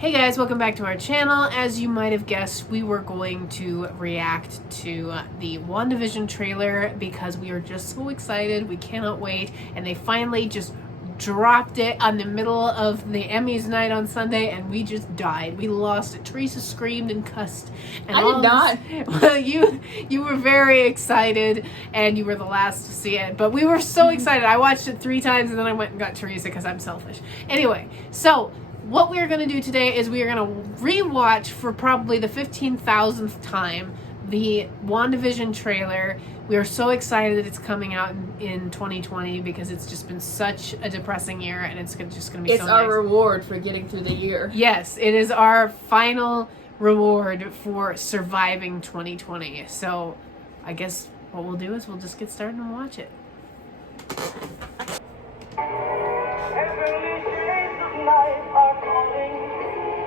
Hey guys, welcome back to our channel. As you might have guessed, we were going to react to the Wandavision trailer because we are just so excited. We cannot wait. And they finally just dropped it on the middle of the Emmys night on Sunday and we just died. We lost it. Teresa screamed and cussed. And I did not. Well, you were very excited and you were the last to see it. But we were so excited. I watched it 3 times and then I went and got Teresa because I'm selfish. Anyway, so what we are going to do today is we are going to rewatch for probably the 15,000th time the Wandavision trailer. We are so excited that it's coming out in 2020 because it's just been such a depressing year and it's just going to be so nice. It's our reward for getting through the year. Yes, it is our final reward for surviving 2020. So I guess what we'll do is we'll just get started and watch it.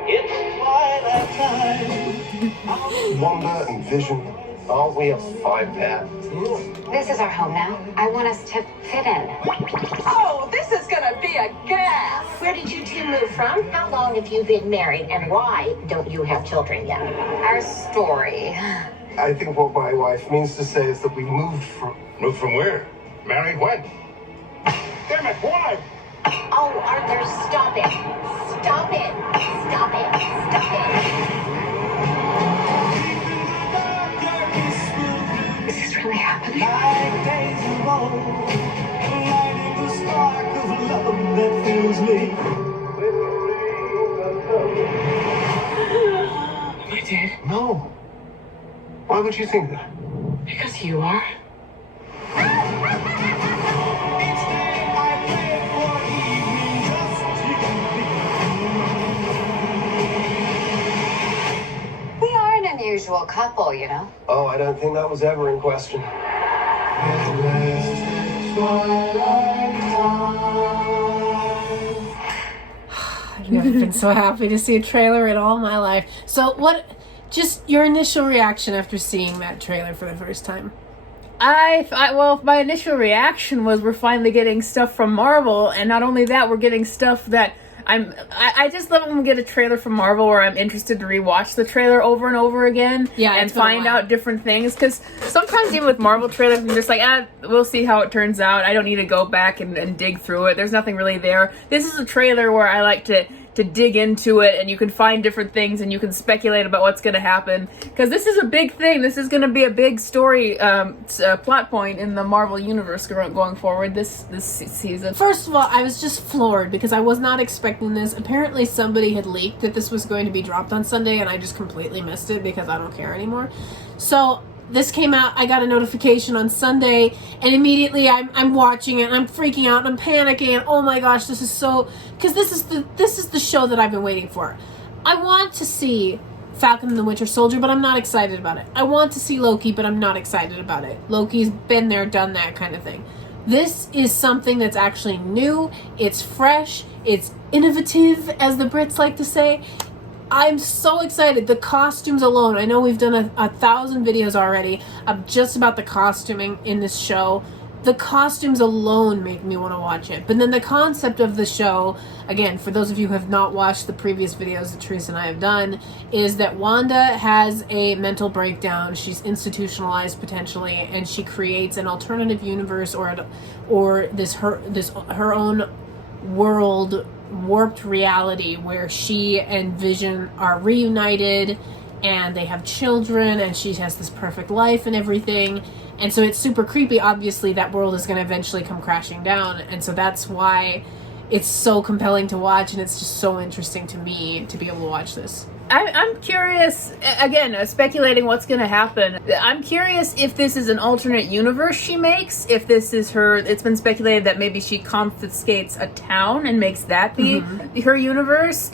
It's twilight time. Wanda and Vision, aren't we a 5-pack? This is our home now. I want us to fit in. Oh, this is gonna be a gas! Where did you two move from? How long have you been married? And why don't you have children yet? Our story. I think what my wife means to say is that we moved from... Moved from where? Married when? Damn it, why? Oh, Arthur, stop it. Stop it. Stop it. Stop it. Is this really happening? Like days of old, lighting the spark of love that fills me. Am I dead? No. Why would you think that? Because you are. We are an unusual couple, you know. Oh, I don't think that was ever in question. I've never been so happy to see a trailer in all my life. So just your initial reaction after seeing that trailer for the first time? Well, my initial reaction was we're finally getting stuff from Marvel, and not only that, we're getting stuff that I just love when we get a trailer from Marvel where I'm interested to rewatch the trailer over and over again, and find out different things, because sometimes even with Marvel trailers, I'm just like, we'll see how it turns out. I don't need to go back and dig through it. There's nothing really there. This is a trailer where I like to dig into it, and you can find different things and you can speculate about what's going to happen, because this is a big thing. This is going to be a big story plot point in the Marvel universe going forward this season. First of all, I was just floored because I was not expecting this. Apparently somebody had leaked that this was going to be dropped on Sunday and I just completely missed it because I don't care anymore. So this came out, I got a notification on Sunday, and immediately I'm watching it, and I'm freaking out, and I'm panicking, and oh my gosh, this is so... Because this is the show that I've been waiting for. I want to see Falcon and the Winter Soldier, but I'm not excited about it. I want to see Loki, but I'm not excited about it. Loki's been there, done that kind of thing. This is something that's actually new, it's fresh, it's innovative, as the Brits like to say. I'm so excited. The costumes alone, I know we've done a 1,000 videos already of just about the costuming in this show. The costumes alone make me want to watch it. But then the concept of the show, again, for those of you who have not watched the previous videos that Teresa and I have done, is that Wanda has a mental breakdown. She's institutionalized potentially, and she creates an alternative universe or her own world, warped reality where she and Vision are reunited and they have children and she has this perfect life and everything. And so it's super creepy. Obviously that world is going to eventually come crashing down, and so that's why it's so compelling to watch, and it's just so interesting to me to be able to watch this. I'm curious, again, speculating what's going to happen. I'm curious if this is an alternate universe she makes, if this is it's been speculated that maybe she confiscates a town and makes that be her universe.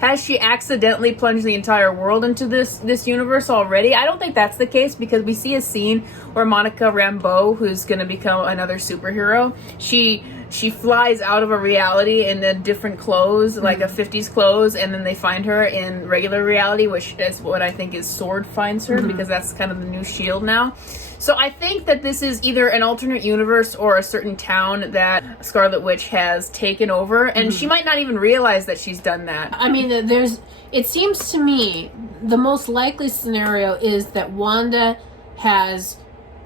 Has she accidentally plunged the entire world into this universe already? I don't think that's the case, because we see a scene where Monica Rambeau, who's going to become another superhero, she she flies out of a reality in a different clothes, like a 50s clothes, and then they find her in regular reality, which is what I think is S.W.O.R.D. finds her, because that's kind of the new S.H.I.E.L.D. now. So I think that this is either an alternate universe or a certain town that Scarlet Witch has taken over, and she might not even realize that she's done that. I mean, it seems to me the most likely scenario is that Wanda has,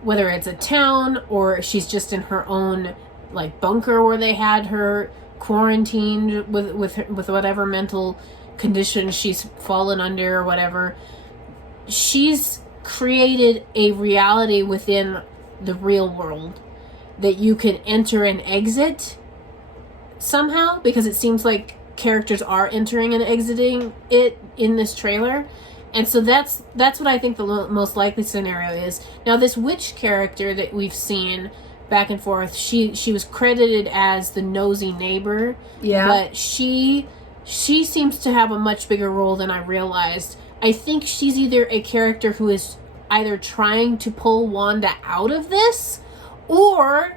whether it's a town or she's just in her own like bunker where they had her quarantined with whatever mental condition she's fallen under or whatever, she's created a reality within the real world that you can enter and exit somehow, because it seems like characters are entering and exiting it in this trailer. And so that's what I think the most likely scenario is. Now, this witch character that we've seen back and forth, she was credited as the nosy neighbor. Yeah. But she seems to have a much bigger role than I realized. I think she's either a character who is either trying to pull Wanda out of this, or,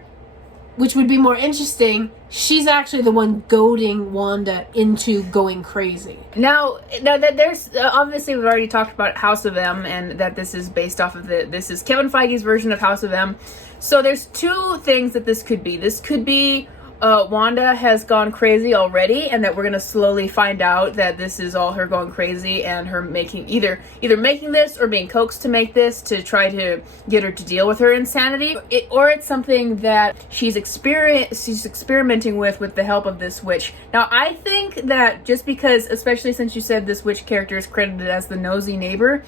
which would be more interesting, she's actually the one goading Wanda into going crazy. Now that there's obviously we've already talked about House of M, and that this is based off of this is Kevin Feige's version of House of M. So there's two things that this could be. This could be Wanda has gone crazy already, and that we're gonna slowly find out that this is all her going crazy and her making either making this or being coaxed to make this to try to get her to deal with her insanity, or it's something that she's experimenting with the help of this witch. Now, I think that just because, especially since you said this witch character is credited as the nosy neighbor,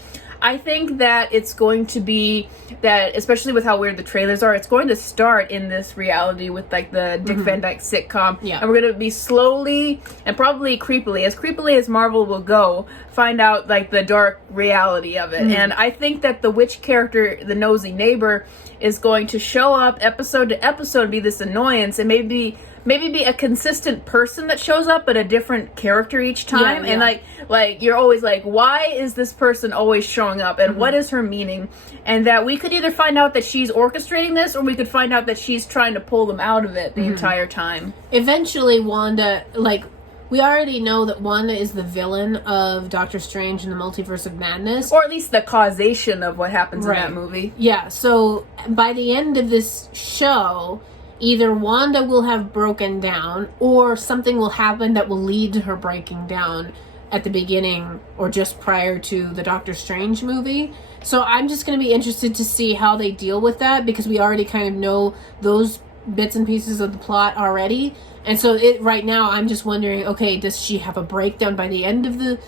I think that it's going to be that, especially with how weird the trailers are, it's going to start in this reality with like the Dick Van Dyke sitcom. Yeah. And we're going to be slowly and probably creepily as Marvel will go, find out like the dark reality of it. And I think that the witch character, the nosy neighbor, is going to show up episode to episode, be this annoyance, and maybe be a consistent person that shows up, but a different character each time. Yeah. And like you're always like, why is this person always showing up, and what is her meaning? And that we could either find out that she's orchestrating this, or we could find out that she's trying to pull them out of it the entire time. Eventually, Wanda, like, we already know that Wanda is the villain of Doctor Strange in the Multiverse of Madness. Or at least the causation of what happens in that movie. Yeah, so by the end of this show, either Wanda will have broken down, or something will happen that will lead to her breaking down at the beginning or just prior to the Doctor Strange movie. So I'm just going to be interested to see how they deal with that, because we already kind of know those bits and pieces of the plot already. And so right now I'm just wondering, okay, does she have a breakdown by the end of the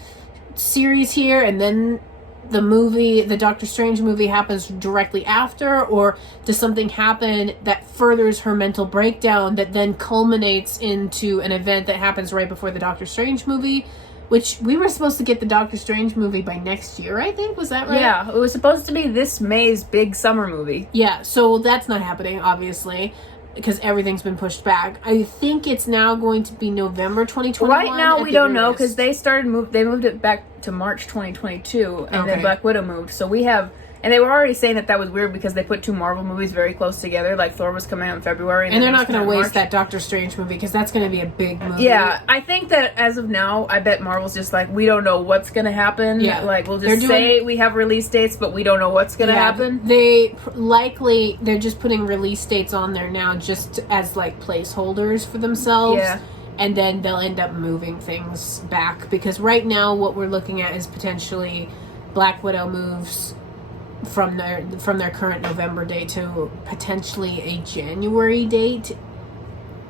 series here, and then the Doctor Strange movie happens directly after, or does something happen that furthers her mental breakdown that then culminates into an event that happens right before the Doctor Strange movie? Which we were supposed to get the Doctor Strange movie by next year, I think. Was that right? Yeah, it was supposed to be this May's big summer movie. Yeah, so that's not happening, obviously, because everything's been pushed back. I think it's now going to be November 2021. Right now, we don't know, because they moved it back to March 2022, and then Black Widow moved. So we have, and they were already saying that was weird because they put two Marvel movies very close together. Like Thor was coming out in February, and they're not going to waste that Doctor Strange movie, because that's going to be a big movie. Yeah, I think that as of now, I bet Marvel's just like, we don't know what's going to happen. Yeah, like we'll just say we have release dates, but we don't know what's going to happen. They're just putting release dates on there now, just as like placeholders for themselves. Yeah. And then they'll end up moving things back, because right now what we're looking at is potentially Black Widow moves from their current November date to potentially a January date.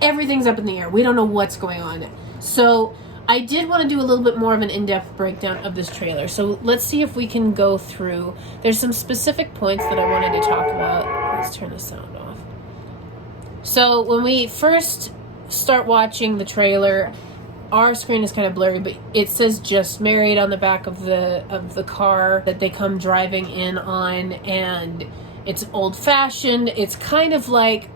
Everything's up in the air. We don't know what's going on. So I did want to do a little bit more of an in-depth breakdown of this trailer. So let's see if we can go through. There's some specific points that I wanted to talk about. Let's turn the sound off. So when we first start watching the trailer, our screen is kind of blurry, but it says "just married" on the back of the car that they come driving in on, and it's old-fashioned. It's kind of like,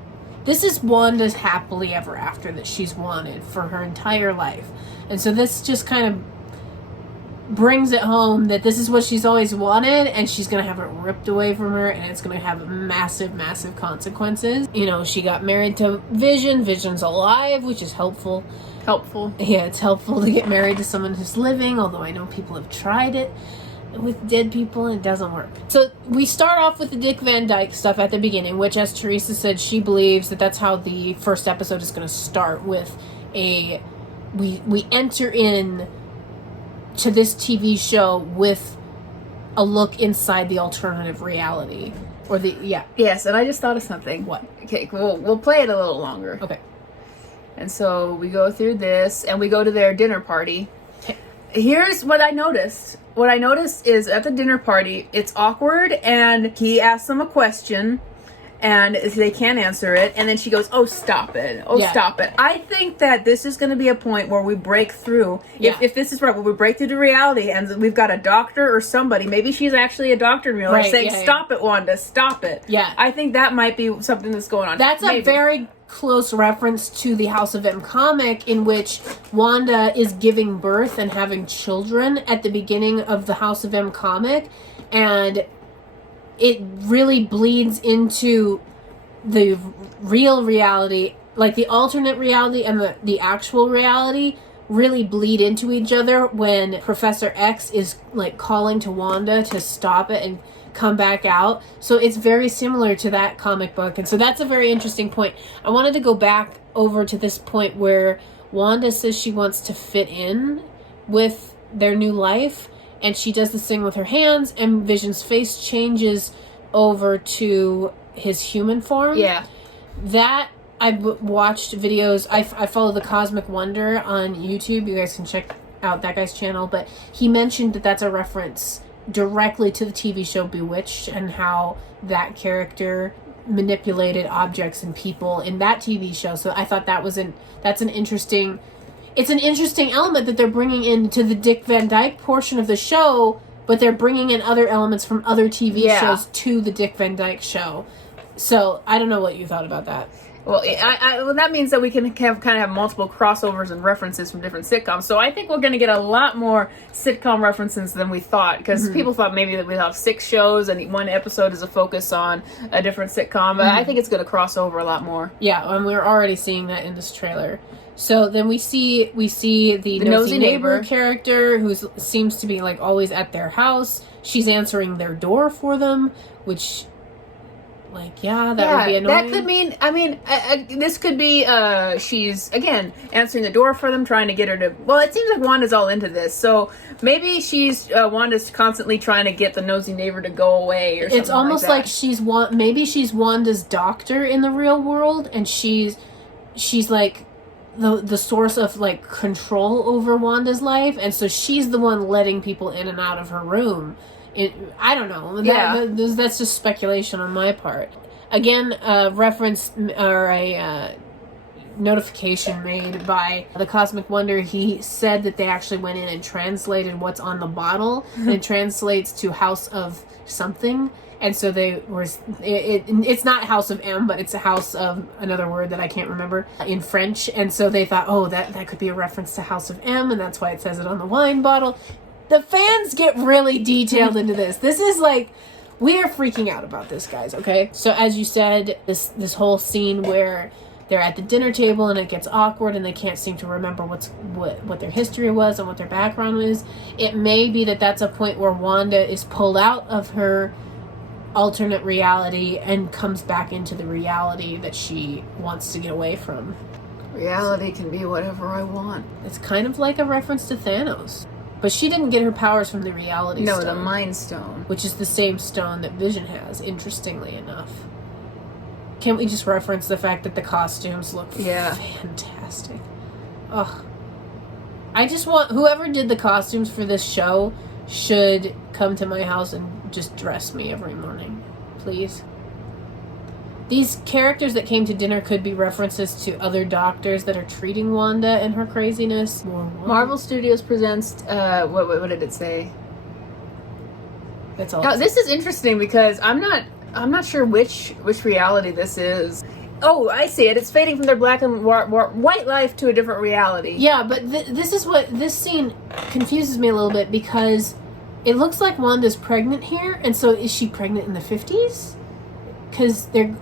this is Wanda's happily ever after that she's wanted for her entire life. And so this just kind of brings it home that this is what she's always wanted, and she's gonna have it ripped away from her, and it's gonna have massive consequences. You know, she got married to Vision. Vision's alive, which is helpful. Yeah, it's helpful to get married to someone who's living, although I know people have tried it with dead people and it doesn't work. So we start off with the Dick Van Dyke stuff at the beginning, which, as Theresa said, she believes that that's how the first episode is going to start, with we enter in to this TV show with a look inside the alternative reality, or Yes, and I just thought of something. What? Okay, we'll play it a little longer. Okay. And so we go through this, and we go to their dinner party. Here's what I noticed. What I noticed is at the dinner party, it's awkward, and he asks them a question, and they can't answer it, and then she goes, "Oh, stop it. Oh, stop it." I think that this is going to be a point where we break through. If this is right, where we break through to reality, and we've got a doctor or somebody, maybe she's actually a doctor in real life, saying, "Stop it, Wanda, stop it." Yeah. I think that might be something that's going on. That's a very close reference to the House of M comic, in which Wanda is giving birth and having children at the beginning of the House of M comic, and it really bleeds into the real reality, like the alternate reality and the actual reality really bleed into each other when Professor X is like calling to Wanda to stop it and come back out. So it's very similar to that comic book, and so that's a very interesting point. I wanted to go back over to this point where Wanda says she wants to fit in with their new life, and she does this thing with her hands, and Vision's face changes over to his human form. Yeah. That, I've watched videos. I follow the Cosmic Wonder on YouTube. You guys can check out that guy's channel, but he mentioned that that's a reference directly to the TV show Bewitched, and how that character manipulated objects and people in that TV show. So I thought that's an interesting element that they're bringing into the Dick Van Dyke portion of the show, but they're bringing in other elements from other TV shows to the Dick Van Dyke show. So I don't know what you thought about that. Well, well, that means that we can have multiple crossovers and references from different sitcoms. So I think we're going to get a lot more sitcom references than we thought, because people thought maybe that we'd have 6 shows and one episode is a focus on a different sitcom. But I think it's going to cross over a lot more. Yeah, and we're already seeing that in this trailer. So then we see the nosy neighbor character, who seems to be like always at their house. She's answering their door for them, which, like, that would be annoying. That could mean, this could be, she's, again, answering the door for them, trying to get her to, well, it seems like Wanda's all into this, so maybe Wanda's constantly trying to get the nosy neighbor to go away, or something. It's almost like maybe she's Wanda's doctor in the real world, and she's like the source of like control over Wanda's life, and so she's the one letting people in and out of her room. I don't know. That's just speculation on my part. Again, a reference or a notification made by the Cosmic Wonder. He said that they actually went in and translated what's on the bottle. It translates to House of something. And so it's not House of M, but it's a house of another word that I can't remember in French. And so they thought, that could be a reference to House of M, and that's why it says it on the wine bottle. The fans get really detailed into this. This is like, we are freaking out about this, guys, okay? So as you said, this whole scene where they're at the dinner table and it gets awkward and they can't seem to remember what their history was and what their background is. It may be that that's a point where Wanda is pulled out of her alternate reality and comes back into the reality that she wants to get away from. Reality can be whatever I want. It's kind of like a reference to Thanos. But she didn't get her powers from the reality stone. No, the Mind Stone. Which is the same stone that Vision has, interestingly enough. Can't we just reference the fact that the costumes look fantastic? Ugh. I just want, whoever did the costumes for this show should come to my house and just dress me every morning. Please. These characters that came to dinner could be references to other doctors that are treating Wanda and her craziness. Marvel Studios presents, what did it say? That's all. Now, this is interesting because I'm not sure which reality this is. Oh, I see it. It's fading from their black and white life to a different reality. Yeah, but this is what this scene confuses me a little bit because it looks like Wanda's pregnant here, and so is she pregnant in the 50s? Because they're,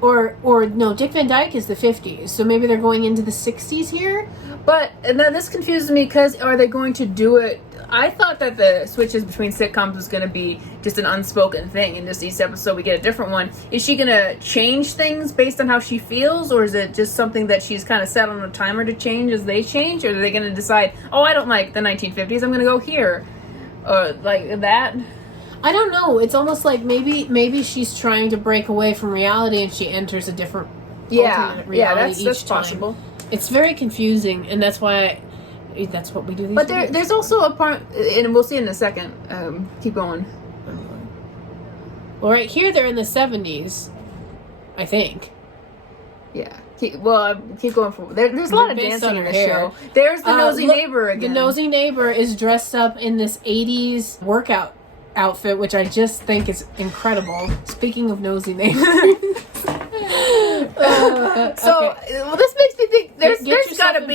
or no, Dick Van Dyke is the 50s, so maybe they're going into the 60s here. But now this confuses me because are they going to do it? I thought that the switches between sitcoms was going to be just an unspoken thing, and just each episode we get a different one. Is she going to change things based on how she feels, or is it just something that she's kind of set on a timer to change as they change, or are they going to decide, oh, I don't like the 1950s, I'm going to go here, or like that? I don't know. It's almost like maybe she's trying to break away from reality and she enters a different alternate reality that's each time. possible. It's very confusing, and that's why that's what we do. But there's also a part, and we'll see in a second. Keep going. Well, right here they're in the 70s, I think. Yeah. Keep going forward. There's a lot of Based on dancing in her the hair. show. There's the nosy Look, neighbor again. The nosy neighbor is dressed up in this 80s workout outfit, which I just think is incredible. Speaking of nosy neighbors. Well, this makes me think there's yourself got to in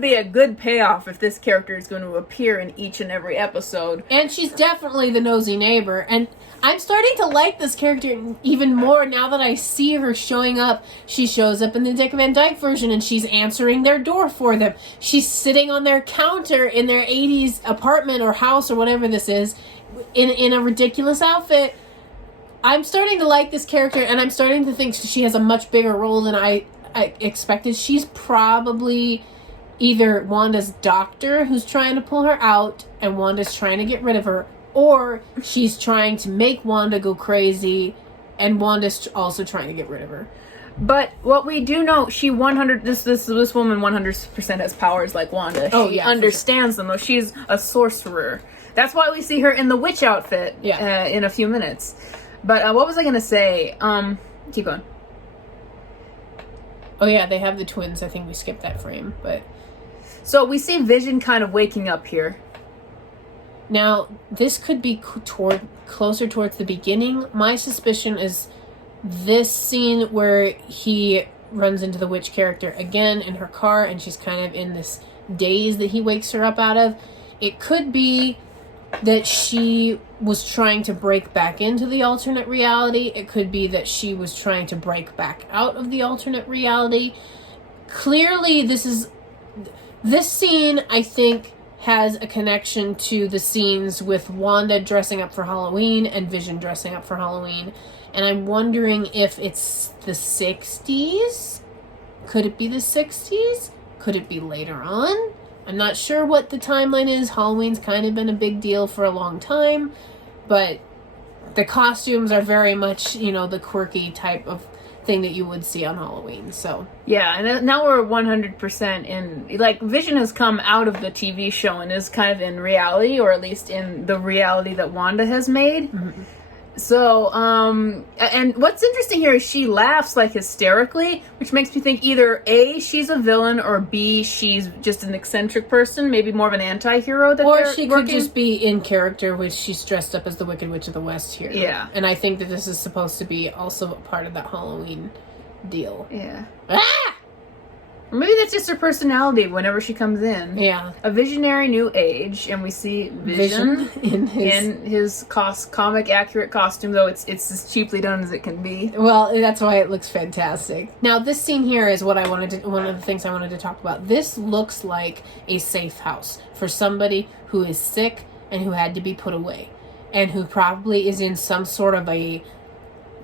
be frame. a good payoff if this character is going to appear in each and every episode. And she's definitely the nosy neighbor. And I'm starting to like this character even more now that I see her showing up. She shows up in the Dick Van Dyke version and she's answering their door for them. She's sitting on their counter in their 80s apartment or house or whatever this is in a ridiculous outfit. I'm starting to like this character, and I'm starting to think she has a much bigger role than I expected. She's probably either Wanda's doctor who's trying to pull her out and Wanda's trying to get rid of her, or she's trying to make Wanda go crazy and Wanda's also trying to get rid of her. But what we do know, this woman 100% has powers like Wanda. Oh, she yeah, understands them, though. She's a sorcerer. That's why we see her in the witch outfit in a few minutes. But what was I going to say? Keep going. Oh, yeah, they have the twins. I think we skipped that frame, but... So we see Vision kind of waking up here. Now, this could be closer towards the beginning. My suspicion is this scene where he runs into the witch character again in her car, and she's kind of in this daze that he wakes her up out of. It could be that she was trying to break back into the alternate reality. It could be that she was trying to break back out of the alternate reality. Clearly, this scene, I think, has a connection to the scenes with Wanda dressing up for Halloween and Vision dressing up for Halloween. And I'm wondering if it's the 60s? Could it be the 60s? Could it be later on? I'm not sure what the timeline is. Halloween's kind of been a big deal for a long time, but the costumes are very much, the quirky type of thing that you would see on Halloween. So yeah, and now we're 100% in, like, Vision has come out of the TV show and is kind of in reality, or at least in the reality that Wanda has made. Mm-hmm. So, and what's interesting here is she laughs, like, hysterically, which makes me think either A, she's a villain, or B, she's just an eccentric person, maybe more of an anti-hero that or she could just be in character, which she's dressed up as the Wicked Witch of the West here. Yeah. And I think that this is supposed to be also a part of that Halloween deal. Yeah. Ah! Or maybe that's just her personality whenever she comes in. Yeah. A visionary new age, and we see Vision in his comic accurate costume, though it's as cheaply done as it can be. Well, that's why it looks fantastic. Now, this scene here is one of the things I wanted to talk about. This looks like a safe house for somebody who is sick and who had to be put away, and who probably is in some sort of a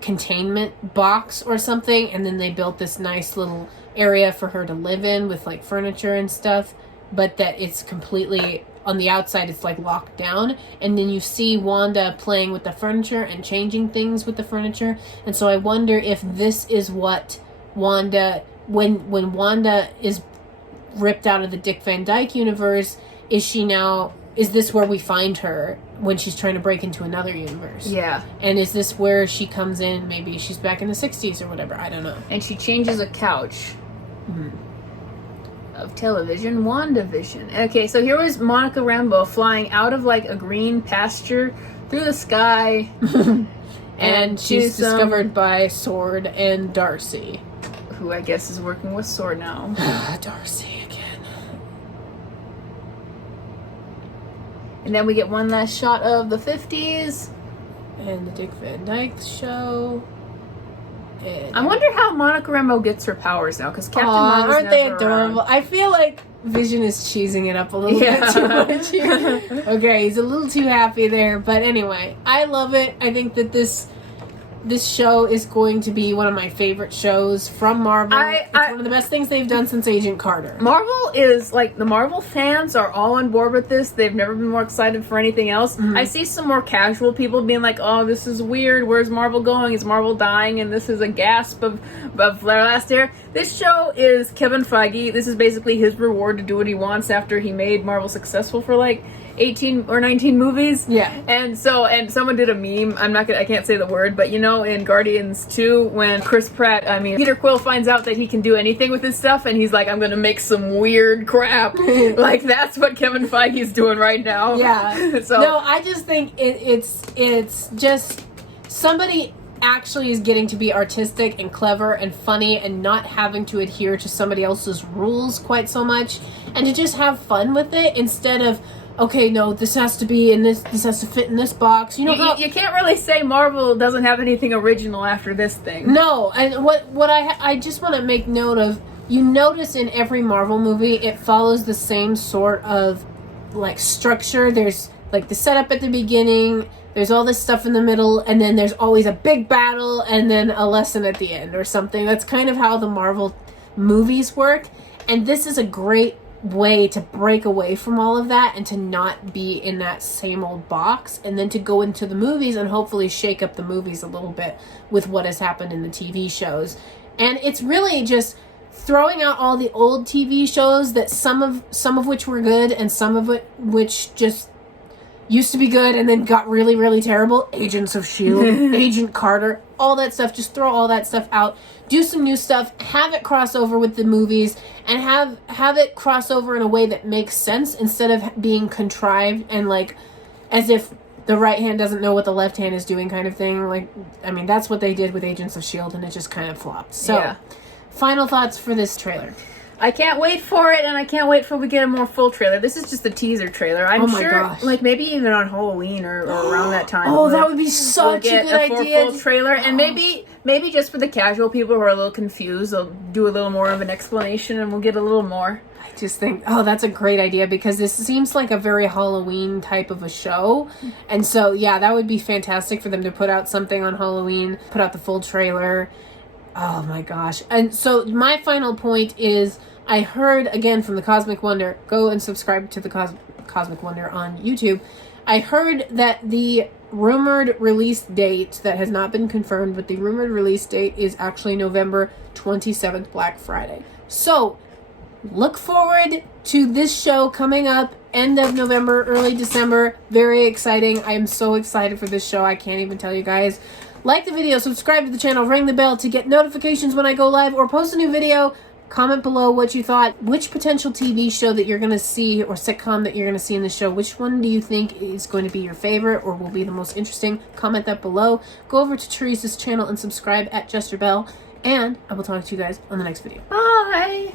containment box or something, and then they built this nice little area for her to live in with, like, furniture and stuff, but that it's completely on the outside, it's like locked down, and then you see Wanda playing with the furniture and changing things with the furniture. And so I wonder if this is what Wanda, when Wanda is ripped out of the Dick Van Dyke universe, is this where we find her when she's trying to break into another universe? Yeah. And is this where she comes in? Maybe she's back in the 60s or whatever. I don't know. And she changes a couch. Mm-hmm. Of television, Wandavision. Okay, so here was Monica Rambeau flying out of, like, a green pasture through the sky. And she's discovered by Sword and Darcy. Who I guess is working with Sword now. Darcy again. And then we get one last shot of the 50s. And the Dick Van Dyke Show. And I wonder how Monica Rambeau gets her powers now, because Captain Marvel's aren't they never adorable? around. I feel like Vision is cheesing it up a little bit too much here. Okay, he's a little too happy there. But anyway, I love it. I think that this show is going to be one of my favorite shows from Marvel. It's one of the best things they've done since Agent Carter. Marvel is, like, the Marvel fans are all on board with this. They've never been more excited for anything else. I see some more casual people being like, oh, this is weird. Where's Marvel going? Is Marvel dying? And this is a gasp of their last air. This show is Kevin Feige. This is basically his reward to do what he wants after he made Marvel successful for, like, 18 or 19 movies. Yeah. And someone did a meme. I can't say the word, but you know, in Guardians 2, when Peter Quill finds out that he can do anything with his stuff, and he's like, I'm gonna make some weird crap. Like, that's what Kevin Feige's doing right now. Yeah. So no, I just think it's just somebody actually is getting to be artistic and clever and funny and not having to adhere to somebody else's rules quite so much, and to just have fun with it instead of, okay, no, this has to be in this has to fit in this box. You know, you can't really say Marvel doesn't have anything original after this thing. No, and what I just want to make note of, you notice in every Marvel movie, it follows the same sort of, like, structure. There's, like, the setup at the beginning, there's all this stuff in the middle, and then there's always a big battle, and then a lesson at the end or something. That's kind of how the Marvel movies work, and this is a great way to break away from all of that and to not be in that same old box, and then to go into the movies and hopefully shake up the movies a little bit with what has happened in the TV shows. And it's really just throwing out all the old TV shows that some of which were good and some of it which just used to be good and then got really, really terrible. Agents of S.H.I.E.L.D., Agent Carter, all that stuff. Just throw all that stuff out. Do some new stuff. Have it cross over with the movies, and have it cross over in a way that makes sense instead of being contrived and, like, as if the right hand doesn't know what the left hand is doing kind of thing. Like, I mean, that's what they did with Agents of S.H.I.E.L.D., and it just kind of flopped. So, Final thoughts for this trailer. I can't wait for it, and I can't wait for we get a more full trailer. This is just a teaser trailer. I'm sure, gosh. like, maybe even on Halloween or around that time. Oh, that would be such a good idea. Full trailer, and maybe just for the casual people who are a little confused, they'll do a little more of an explanation, and we'll get a little more. I just think, that's a great idea, because this seems like a very Halloween type of a show. And so, yeah, that would be fantastic for them to put out something on Halloween, put out the full trailer. Oh my gosh. And so my final point is, I heard again from the Cosmic Wonder, go and subscribe to the Cosmic Wonder on YouTube. I heard that the rumored release date that has not been confirmed, but the rumored release date is actually November 27th, Black Friday. So look forward to this show coming up end of November, early December. Very exciting. I am so excited for this show. I can't even tell you guys. Like the video, subscribe to the channel, ring the bell to get notifications when I go live or post a new video. Comment below what you thought. Which potential TV show that you're going to see or sitcom that you're going to see in the show, which one do you think is going to be your favorite or will be the most interesting? Comment that below. Go over to Theresa's channel and subscribe at Jester Bell. And I will talk to you guys on the next video. Bye!